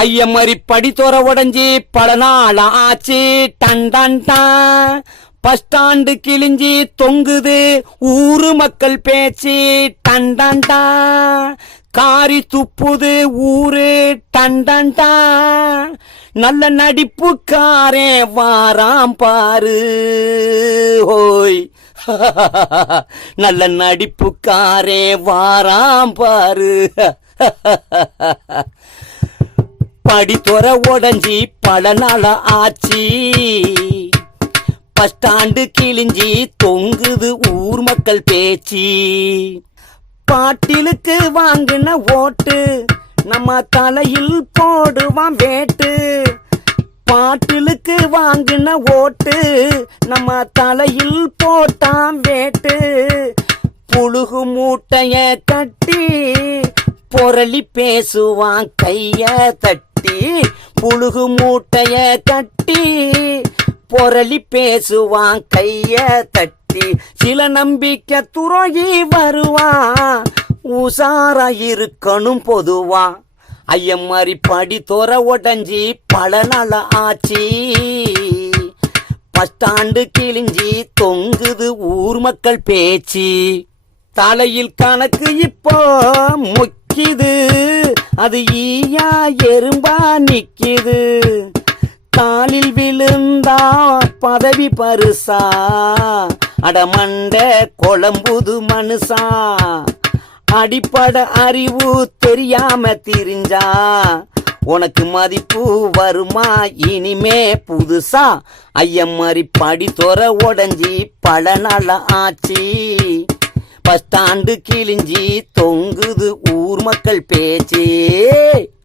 ஐயமரி படித்தோர உடஞ்சி பல நாள் ஆச்சு. டன் டன் டன் பஸ் ஸ்டாண்டு கிழிஞ்சி தொங்குது ஊரு மக்கள் பேச்சு. டன் டன் டன் காரி துப்புது ஊரு. டன் டன் டன் நல்ல நடிப்புக்காரே வாராம் பாரு. ஹோய் நல்ல நடிப்புக்காரே வாராம் பாரு. படித்தொர உடஞ்சி பல நாள் ஆச்சு. பஸ் ஸ்டாண்டு கிழிஞ்சி தொங்குது ஊர் மக்கள் பேச்சு. பாட்டிலுக்கு வாங்கின ஓட்டு நம்ம தலையில் போடுவான் வேட்டு. பாட்டிலுக்கு வாங்கின ஓட்டு நம்ம தலையில் போட்டான் வேட்டு. புழுகு மூட்டைய கட்டி பொரளி பேசுவான் கைய தட்டி. புழுகு மூட்டைய கட்டி பொரளி பேசுவான் கைய தட்டி. சில நம்பிக்கை துரோகி வருவான் உசாரா இருக்கணும் பொதுவா. ஐயம்மாரி படித்தோர உடஞ்சி பல நாள் ஆச்சு. பஸ் ஸ்டாண்டு கிழிஞ்சி தொங்குது ஊர் மக்கள் பேச்சு. தலையில் கணக்கு இப்போ முக்கிது அது ஈயா எறும்பா நிக்கிது. காலில் விழுந்தா பதவி பருசா அடமண்ட கொழம்புது மனுஷா. அடிப்படை அறிவு தெரியாம திரிஞ்சா உனக்கு மதிப்பு வருமா இனிமே புதுசா. ஐயம்மாரி படித்தோர உடஞ்சி பல நாள் ஆச்சு. பஸ் ஸ்டாண்டு கிழிஞ்சி தொங்குது ஊர் மக்கள் பேச்சு.